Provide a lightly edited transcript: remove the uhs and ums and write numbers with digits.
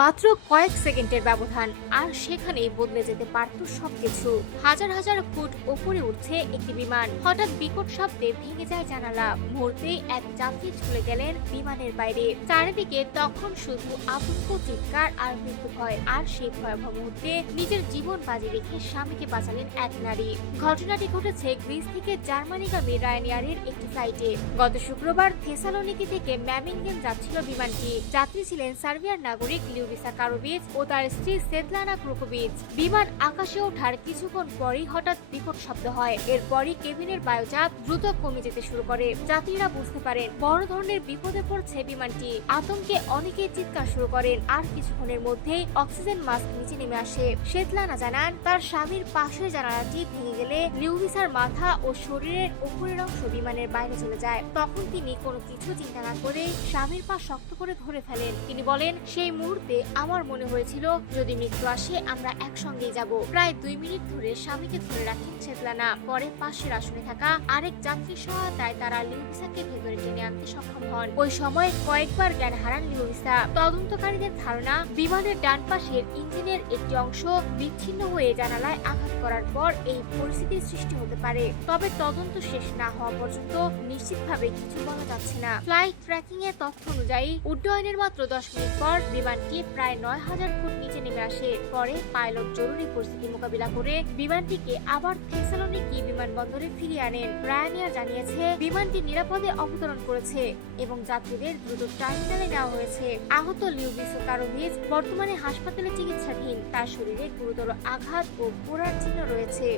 মাত্র কয়েক সেকেন্ডের ব্যবধান, আর সেখানেই বদলে যেতে পারত সবকিছু। হাজার হাজার ফুট ওপরে উঠছে একটি বিমান, হঠাৎ বিকট শব্দে ভেঙে যায় জানালা। মুহূর্তেই এক যাত্রী চলে গেলেন বিমানের বাইরে। চারিদিকে তখন শুধু আতঙ্ক, চিৎকার আর মৃত্যু ভয়। আর সেই ভয়াবহ মুহূর্তে নিজের জীবন বাজি রেখে স্বামীকে বাঁচালেন এক নারী। ঘটনাটি ঘটেছে গ্রিস থেকে জার্মানিগামী রায়ানএয়ারের একটি ফ্লাইটে। গত শুক্রবার থেসালোনিকি থেকে ম্যামিঙ্গেন যাচ্ছিল বিমানটি। যাত্রী ছিলেন সার্বিয়ার নাগরিক লিউবিসা কারোভিচ ও তার স্ত্রী সেদলানা ক্রোকোভিচ। বিমান আকাশে ওঠার কিছুক্ষণ পরই হঠাৎ বিকট শব্দ হয়। এরপরই কেবিনের বায়ুচাপ দ্রুত কমে যেতে শুরু করে। যাত্রীরা বুঝতে পারেন বড় ধরনের বিপদে পড়ছে বিমানটি। আতঙ্কে অনেকেই চিৎকার শুরু করেন, আর কিছুক্ষণের মধ্যেই অক্সিজেন মাস্ক নিচে নেমে আসে। সেদলানা জানান, তার স্বামীর পাশের জানালাটি ভেঙে গেলে লিউবিসার মাথা ও শরীরের উপরের অংশ বিমানের বাইরে চলে যায়। তখন তিনি কোনো কিছু চিন্তা না করে স্বামীর পা শক্ত করে ধরে ফেলেন। তিনি বলেন, সেই মুহূর্তে আমার মনে হয়েছিল যদি মৃত্যু আসে আমরা একসঙ্গেই যাব। প্রায় 2 মিনিট ধরে স্বামীকে ধরে রাখেন সেদলানা। পরে পাশের আসনে থাকা আরেক যাত্রীর সহায়তায় তারা লিউবিসাকে ভেতরে টেনে আনতে সক্ষম হন। ওই সময় কয়েকবার জ্ঞান হারান লিউবিসা। তদন্তকারীদের ধারণা, বিমানের ডান পাশের ইঞ্জিনের একটি অংশ বিচ্ছিন্ন হয়ে জানালায় আঘাত করার পর এই পরিস্থিতির সৃষ্টি হতে পারে। তবে তদন্ত শেষ না হওয়া পর্যন্ত নিশ্চিতভাবে কিছু বলা যাচ্ছে না। ফ্লাইট ট্র্যাকিং এর তথ্য অনুযায়ী উড্ডয়নের মাত্র 10 মিনিট পর বিমানটি প্রায় 9000 ফুট নিচে নেমে আসে। পরে পাইলট জরুরি পরিস্থিতি মোকাবিলা করে বিমানটিকে আবার থেসালোনিকি বিমানবন্দরে ফিরিয়ে আনেন। রায়ানএয়ার জানিয়েছে বিমানটি নিরাপদে অবতরণ করেছে এবং যাত্রীদের দ্রুত টার্মিনালে নেওয়া হয়েছে। আহত লিউবিসা কারোভিচ বর্তমানে হাসপাতালে চিকিৎসাধীন। তার শরীরে গুরুতর আঘাত ও পোড়ার চিহ্ন রয়েছে।